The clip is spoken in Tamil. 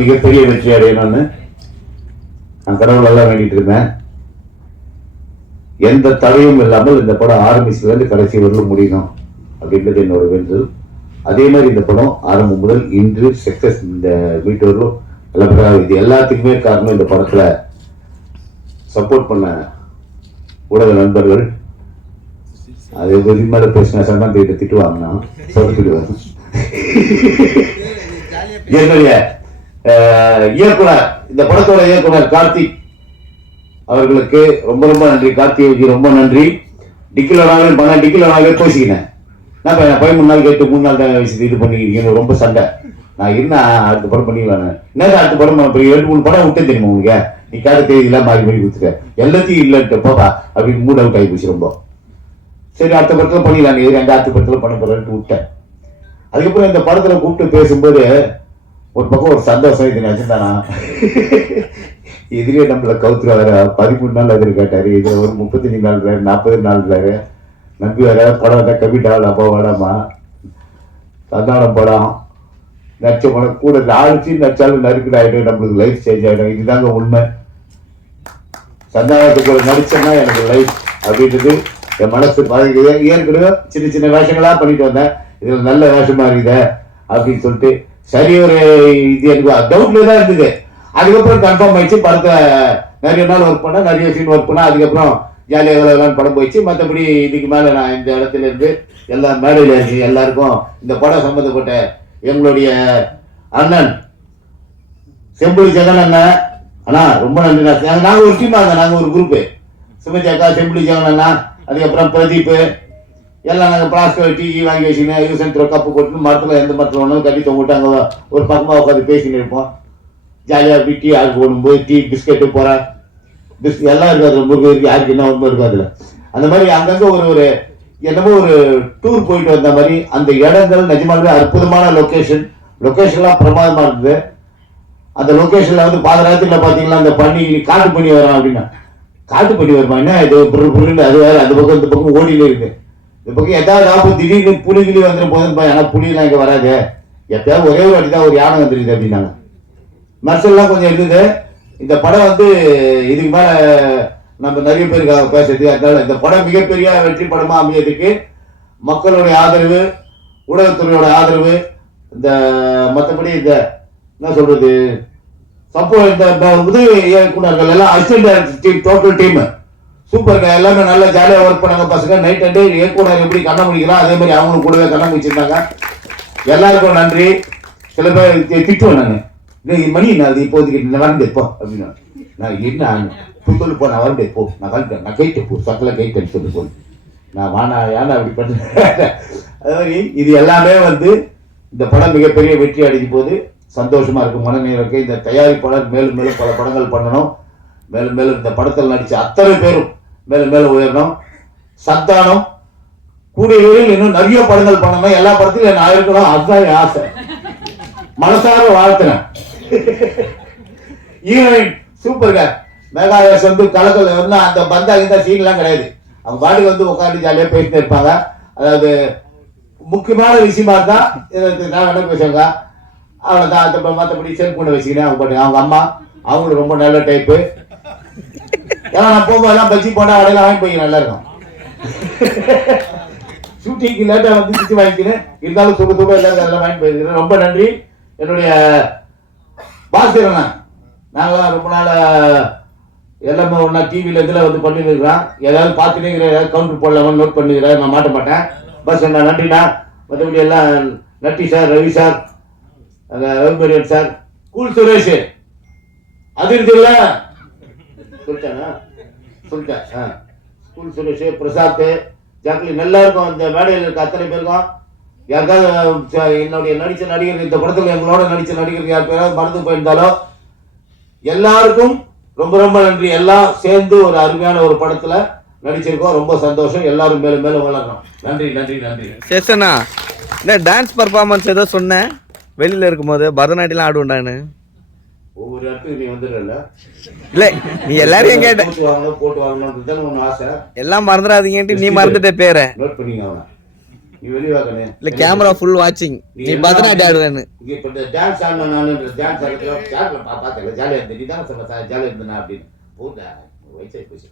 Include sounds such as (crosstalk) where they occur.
மிகப்பெரிய வெற்றி அடையணும்னு நான். கடவுள் எல்லாம் வேண்டிட்டு இருந்தேன் எந்த தடையும் இல்லாமல் இந்த படம் ஆரம்பிச்சதுல இருந்து கடைசி வரலும் முடியணும் அப்படின்றது என்னோட வேண்டுதல். அதே மாதிரி இந்த படம் ஆரம்பம் முதல் இன்று சக்சஸ் இந்த வீட்டூர்லும் நல்லபடியாக இது எல்லாத்துக்குமே காரணம் இந்த படத்துல சப்போர்ட் பண்ண ஊடக நண்பர்கள். அது வெறி மேல பேசின சண்டாந்திட்ட திட்டு வாங்கினா (laughs) என்னுடைய இயக்குனர் இந்த படத்தோட இயக்குனர் கார்த்திக் அவர்களுக்கு ரொம்ப ரொம்ப நன்றி. கார்த்திகைக்கு ரொம்ப நன்றி. டிக்கிலோனாவே பண்ண டிக்கிலோனாவே பேசிக்கினேன். நான் இப்ப பதிமூணு நாள் கேட்டு மூணு நாள் தான் வயசு இது பண்ணிக்கிறீங்க ரொம்ப சண்டை. நான் என்ன அடுத்த படம் பண்ணிக்கலாம் என்ன அடுத்த படம் இப்போ ரெண்டு மூணு படம் விட்டேன் தெரியுமா உங்களுக்கு? நீ கேட்ட தேதியெல்லாம் மாறி மாறி கொடுத்துக்க எல்லாத்தையும் இல்லைன்ட்டு போப்பா அப்படின்னு மூட் அவுட் ஆகி போச்சு ரொம்ப. சரி அடுத்த படத்தில் பண்ணிடலாம். நீ ரெண்டு அடுத்த படத்துல பண்ண போகிறேன்ட்டு விட்டேன். அதுக்கப்புறம் இந்த படத்துல கூப்பிட்டு பேசும்போது ஒரு பக்கம் ஒரு சந்தோஷம் இது நினைச்சிருந்தானா இதுலயே நம்மளை கவுத்துரு வர பதிமூணு நாள் அதில் கேட்டாரு இதுல ஒரு முப்பத்தஞ்சு நாள் நாற்பது நாள் நம்பி வர படம் தான் கவிட்டாள் அப்போ வேடாமா? சந்தானம் படம். நடிச்ச படம் கூட ஆழ்ச்சி நடிச்சாலும் நறுக்கடாயிடும் நம்மளுக்கு லைஃப் சேஞ்ச் ஆகிடும் இதுதாங்க உண்மை. சந்தானத்துக்கு ஒரு நடிச்சேன்னா எனக்கு லைஃப் அப்படின்றது என் மனசு பாதிக்குது ஏற்கனவே சின்ன சின்ன வேஷங்களாக பண்ணிட்டு வந்தேன். இதில் நல்ல வேஷமாக இருக்குது அப்படின்னு சொல்லிட்டு சரி ஒரு இது எனக்கு டவுட்ல தான் இருந்தது அதுக்கப்புறம் கன்ஃபார்ம் ஆயிடுச்சு படத்தை நிறைய நாள் ஒர்க் பண்ணால் நிறைய சீன் ஒர்க் பண்ணால் அதுக்கப்புறம் ஜாலியாக எவ்வளோ படம் போயிடுச்சு. மற்றபடி இதுக்கு மேலே நான் இந்த இடத்துல இருந்து எல்லா மேடையில் இருக்கு எல்லாருக்கும் இந்த படம் சம்மந்தப்பட்ட எங்களுடைய அண்ணன் செம்புலி ஜெகன் அண்ணன் அண்ணா ரொம்ப நன்றி நாங்கள் நாங்கள் ஒரு டீமாக இருந்தோம். நாங்கள் ஒரு குரூப்பு சுமதி செம்புலி ஜெகன் அண்ணா அதுக்கப்புறம் பிரதீப். எல்லாம் நாங்கள் பிளாஸ்டிக் டீ கீ வாங்கி வச்சுக்கினேன் யூசன் த்ரோ கப்பு போட்டு மரத்தில் எந்த மரத்தில் ஒன்றும் கட்டி தொங்கிட்டு அங்கே ஒரு பக்கமாக உட்காந்து பேசின்னு இருப்போம். ஜாலியாக அப்படி டீ ஆள் போடும்போது டீ பிஸ்கெட்டு போகிற பிஸ் எல்லாம் இருக்காது ரொம்ப இருக்குது யாருக்கு என்ன ஒன்றும் இருக்காதுல அந்த மாதிரி அங்கங்கே ஒரு ஒரு என்னமோ ஒரு டூர் போயிட்டு வந்த மாதிரி அந்த இடங்கள் நிஜமாலுமே அற்புதமான லொக்கேஷன் லொக்கேஷன்லாம் பிரமாதமாக இருந்தது. அந்த லொக்கேஷனில் வந்து பாதராத்திரில பார்த்தீங்கன்னா அந்த பண்ணி காட்டு பண்ணி வரோம் அப்படின்னா. காட்டு பண்ணி வருமா? என்ன இது? புரு புருன்னு அது வேறு அந்த பக்கம் இந்த பக்கம் ஓடினே இருக்குது இந்த பக்கம் எதாவது ஆப்பு திடீர்னு புலி கிளி வந்துட போதும் ஆனால் புலிலாம் இங்கே வராது. எப்பயாவது ஒரே ஒரு வாட்டி தான் ஒரு யானை வந்துருக்குது அப்படின்னாங்க. மர்சல்லாம் கொஞ்சம் இருந்தது. இந்த படம் வந்து இதுக்கு மேலே நம்ம நிறைய பேருக்காக பேசுறது. அதனால இந்த படம் மிகப்பெரிய வெற்றி படமாக அமையதுக்கு மக்களுடைய ஆதரவு ஊடகத்துறையோட ஆதரவு இந்த மற்றபடி இந்த என்ன சொல்றது சப்போ இந்த இந்த உதவி இயக்குநர்கள் எல்லாம் அசிஸ்டன்ட் டீம் டோட்டல் டீமு சூப்பருங்க எல்லாமே நல்லா ஜாலியாக ஒர்க் பண்ணாங்க பசங்க. நைட் அண்ட் டே இயக்குனர் எப்படி கண்ண முடிக்கலாம்? அதே மாதிரி அவங்களும் கூடவே கண்ண முடிச்சிருந்தாங்க. எல்லாருக்கும் நன்றி. சில பேர் திட்டுவேன் நான். மணி நான் அது இப்போதைக்கு நான் வரண்டே போ அப்படின்னு நான். என்ன புத்தல் போ நான் வரண்டே போ. நான் வரண்டேன் நான் கைட்டு போ. சக்கல கைட்டேன்னு சொல்லி போ. நான் வானா ஏன்னா அப்படி பண்ண (laughs) அது மாதிரி இது எல்லாமே வந்து இந்த படம் மிகப்பெரிய வெற்றி அடைஞ்ச போது சந்தோஷமாக இருக்கும். மனநிலை இருக்கு இந்த தயாரிப்பாளர் மேலும் மேலும் பல படங்கள் பண்ணணும். மேலும் மேலும் இந்த படத்தில் நடித்த அத்தனை பேரும் மேலும் மேலும் உயரணும் சந்தானம் கூடிய விரைவில் இன்னும் நிறைய படங்கள் பண்ணணும் எல்லா படத்திலும் நான் இருக்கணும் அதுதான் ஆசை. மனசார வாழ்த்துறேன் ஹீரோயின் சூப்பருங்க மேகாலயா வந்து கலக்கல் வந்து அந்த பந்தா இந்த சீன்லாம் கிடையாது. அவங்க பாட்டுக்கு வந்து உட்காந்து ஜாலியாக பேசிட்டு இருப்பாங்க. அதாவது முக்கியமான விஷயமா இருந்தால் இதுக்கு நான் என்ன பேசுவாங்க அவ்வளோதான் அந்த மற்றபடி செல்ஃபோனை வச்சுக்கினேன் அவங்க பாட்டு அவங்க அம்மா அவங்களும் ரொம்ப நல்ல டைப்பு ஏன்னா நான் போகும்போது எல்லாம் பஜ்ஜி போண்டா கடையில் வாங்கி போய் நல்லா இருக்கும். ஷூட்டிங்க்கு லேட்டாக வந்து திட்டு வாங்கிக்கிறேன் இருந்தாலும் சுக சுக எல்லாரும் அதெல்லாம் வாங்கி போயிருக்கிறேன். ரொம்ப நன்றி. என்னுடைய பாஸ்கரண்ணா நாங்களாம் ரொம்ப நாள் எல்லாமே ஒன்றா டிவியில் இதில் வந்து பண்ணிருக்கிறோம். ஏதாவது பார்த்துட்டே ஏதாவது கவுண்டர் போடலாமா நோட் பண்ணிக்கிறேன் நான் மாட்ட மாட்டேன். பஸ் அண்ணா நன்றிண்ணா. மற்றபடி எல்லாம் நட்டி சார் ரவி சார் அந்த ரவிமரியன் சார் கூல் சுரேஷ். அது இல்லை சொல்லிட்டானா? சொல்லிட்டேன் ஆ. ஸ்கூல் சுரேஷ் பிரசாத் ஜாக்லின் எல்லாருக்கும் இந்த மேடையில் இருக்க அத்தனை பேருக்கும். யாருக்காவது ச- என்னுடைய நடிச்ச நடிகர் இந்த படத்தில் எங்களோட நடிச்ச நடிகர் யார் பேராவது மறந்து போயிருந்தாலோ எல்லாருக்கும் ரொம்ப ரொம்ப நன்றி. எல்லாம் சேர்ந்து ஒரு அருமையான ஒரு படத்துல நடிச்சிருக்கோம். ரொம்ப சந்தோஷம். எல்லாரும் மேலும் மேலும் வளரணும். நன்றி நன்றி நன்றி. சேஷனா என்ன டான்ஸ் பர்ஃபார்மன்ஸ் ஏதோ சொன்னேன். வெளியில இருக்கும்போது பரதநாட்டியம் நான். ஒவ்வொரு இடத்துக்கு நீ வந்துடுறல இல்ல நீ எல்லாரையும் கேட்ட போட்டு வாங்கணும் போட்டு வாங்கணும் ஒன்று ஆசை. எல்லாம் மறந்துடாதீங்கன்ட்டு நீ மறந்துட்ட பேரை. நோட் பண்ணிங்க அவனை. நீ வெளியே இல்ல கேமரா ஃபுல் வாட்சிங் நீ ஆடுவேன்னு. இங்க இப்ப டான்ஸ் ஆடணும் நான் டான்ஸ் ஆடுறது ஜாலியா பார்த்தேன் ஜாலியா இருந்து நீ தான் சொன்ன ஜாலியா இருந்தேனா அப்படின்னு. போட்டா வயசாகி போச்சு